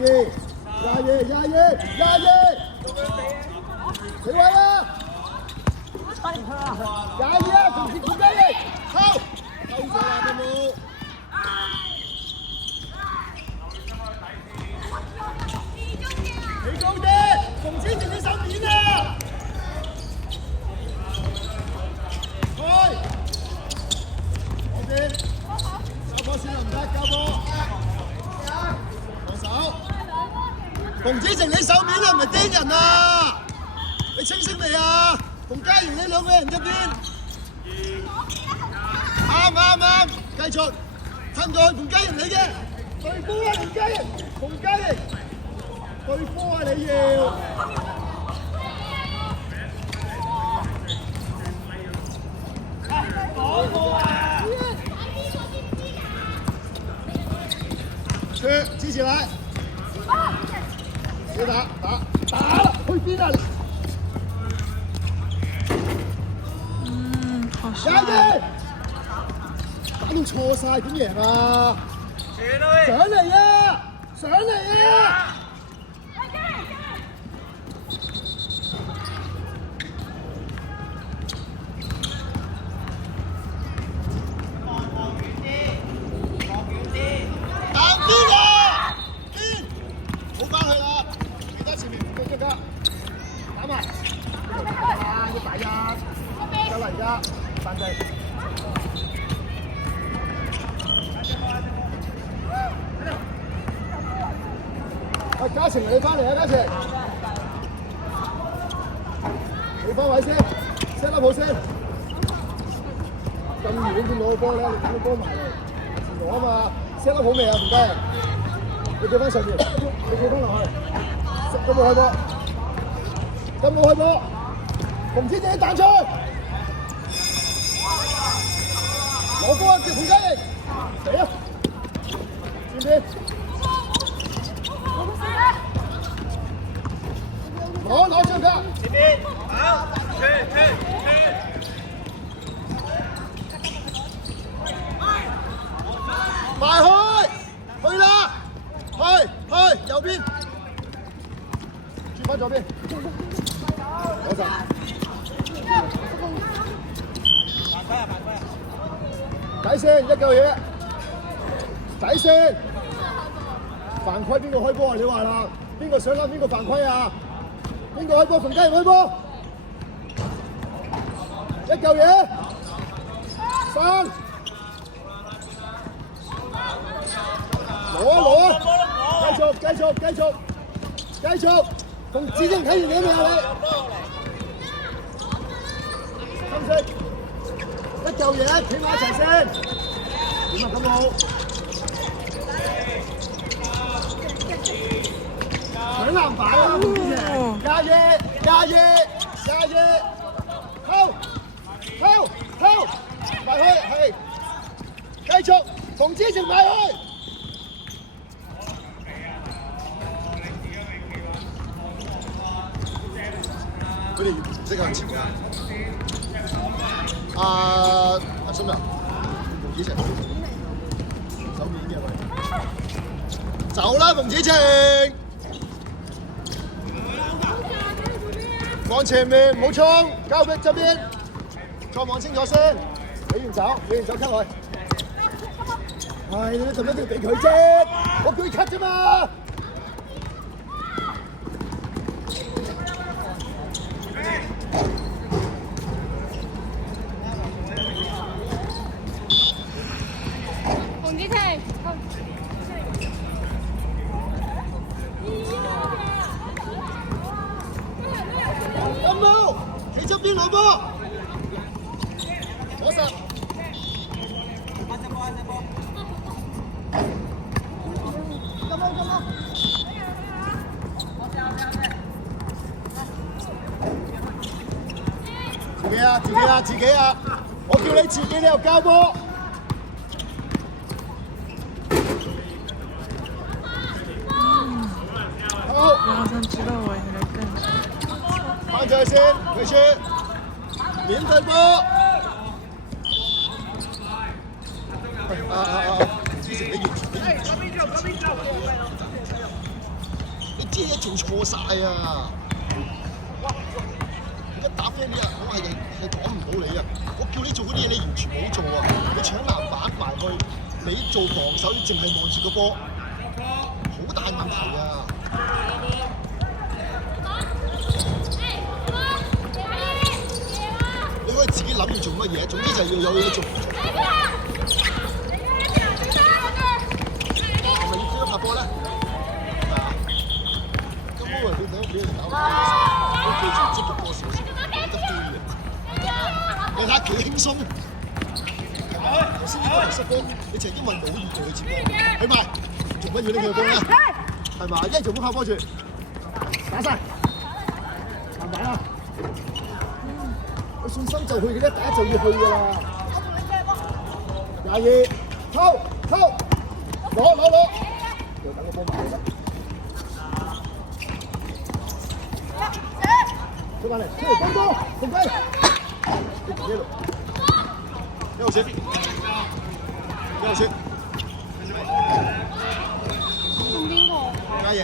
你位啊！22啊，同時顧家翼，抽咗啦，有冇？起高啲，馮子晴你手面啊！開，嗰邊，收波先啦，唔得，交波，放手。馮子晴你手面啊，唔係釘人啊！你清晰未啊？同嘉盈呢兩個人入邊，啱，繼續吞過去，馮嘉盈你嘅對波啊，馮嘉盈，對波啊你要，講過啊，支持來，你打，去邊啊？嘉盈，打到錯晒點贏啊！上嚟啊！彈邊啊！邊？好翻去啦！記得前面攻擊㗎，打埋。要大一，得啦而家。反對。喂，嘉晴你翻嚟啊，嘉晴！你翻位先 ，set up 好先。咁遠先攞個波咧，你攞個波埋嚟，前路啊嘛 ，set up 好未啊？唔該，你叫翻上面，你叫翻落去。都冇開波，馮子晴彈出。攞波啊！叫馮嘉盈，嚟啊！知唔知？攞張卡。前面，好，去。埋去啦！去，右邊，轉翻左邊。攞陣。底線一嚿嘢，底線犯規邊個開波啊？你話啦，邊個上籃邊個犯規啊？邊個開波？馮嘉盈開波，一嚿嘢，3，攞啊！繼續，馮子晴睇完你未啊你？深色。一嚿嘢企埋一齊先，點啊咁好？上籃板啊！馮子晴，嘉翼，偷，埋去，係，繼續，馮子晴埋去。佢哋唔識向前㗎。阿孙明，馮子晴，手面嘅位，走啦馮子晴，往前面唔好衝，交俾側邊，再望清楚先，俾完手cut佢，係你做乜都要俾佢啫？我叫佢cut啫嘛。企側邊攞波，左實，自己啊！我叫你自己，你又交波。好，我好像知道我应该干什么。放这先，回去，连分波。之前你完全嘢做錯晒啊！一打飛你啊，我係講唔到你啊！我叫你做嗰啲嘢，你完全冇做啊！你搶籃板埋去，你做防守，你淨係望住個波，好大問題啊！你可以自己諗住做乜嘢，總之就要有嘢做。係咪要拍波咧？係啊！根本你睇俾人打，都記住積極多少少，冇得飛嘅。你睇幾輕鬆，係咪？頭先呢個係失波，你鄭經緯冇意做佢接波，起碼做乜要呢個波咧？係嘛？一做唔好拍波住，打晒，慢慢啦。有信心就去嘅咧，第一就要去㗎啦。22，抽，攞，又等個波埋嚟啦。出翻嚟，出嚟攻波，同雞，一路先，同邊個？加嘢，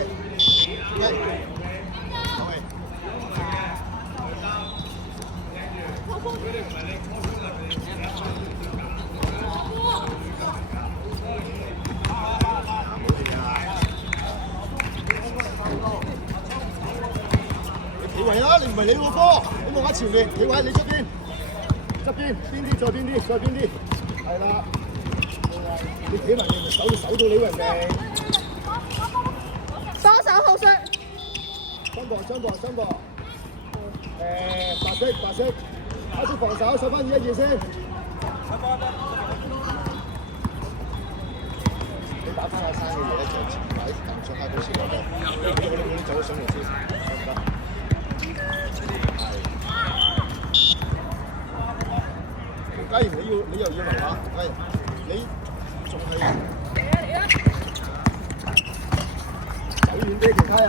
企位啦，你唔係你個波，你望下前面，企位你側邊，邊啲，再邊啲，係啦，你企埋你咪手到你人哋，雙手後摔，雙步，白色，開始防守，守翻2-1-2先，你打翻下山嘅嘢就前排撳上下波先得，你走咗上嚟先，得唔得？假如你又要留下，你仲係走遠啲其他人。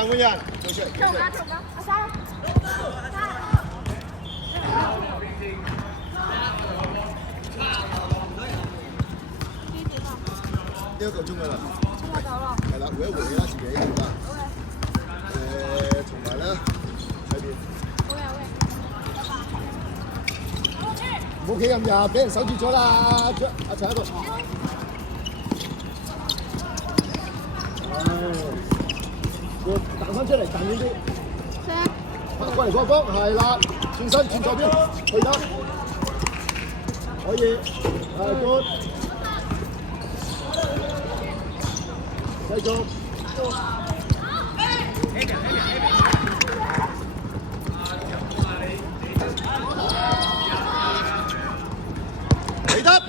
換人，做出嚟。呢一個鐘㗎啦。係啦，回一回啦，自己得。同埋咧喺邊？唔好企咁入，俾人守住咗啦！阿陳喺度。彈翻出嚟，彈遠啲。過嚟幫，係啦，轉身轉左邊，去得，可以，good，繼續。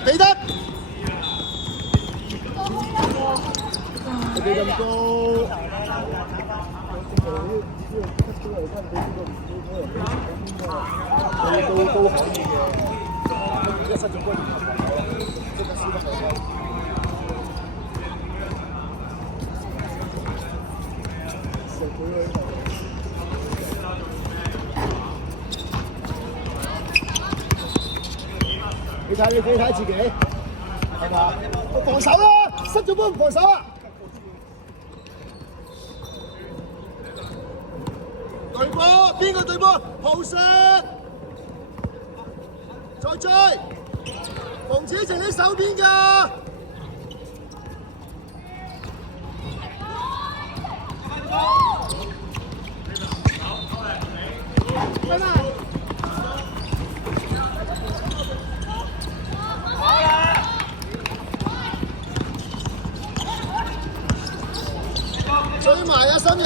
俾得，你咁高。都可以嘅，一失咗波即刻輸得好。你睇自己，係嘛？防守啦，失咗波唔防守啊！對波，邊個對波？後射，再追，馮子晴你手邊㗎。拜拜。追埋啊，深油！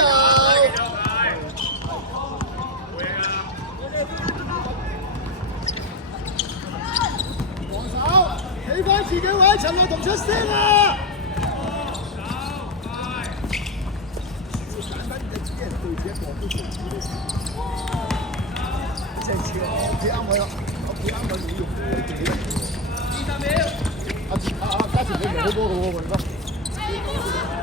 防守，企翻自己位，陳樂彤出聲啊！簡單就啲人對住一個都做唔到。即係似我企啱位咯，我企啱位你要幾人？20秒。阿家前你唔好嗰個喎，我覺得。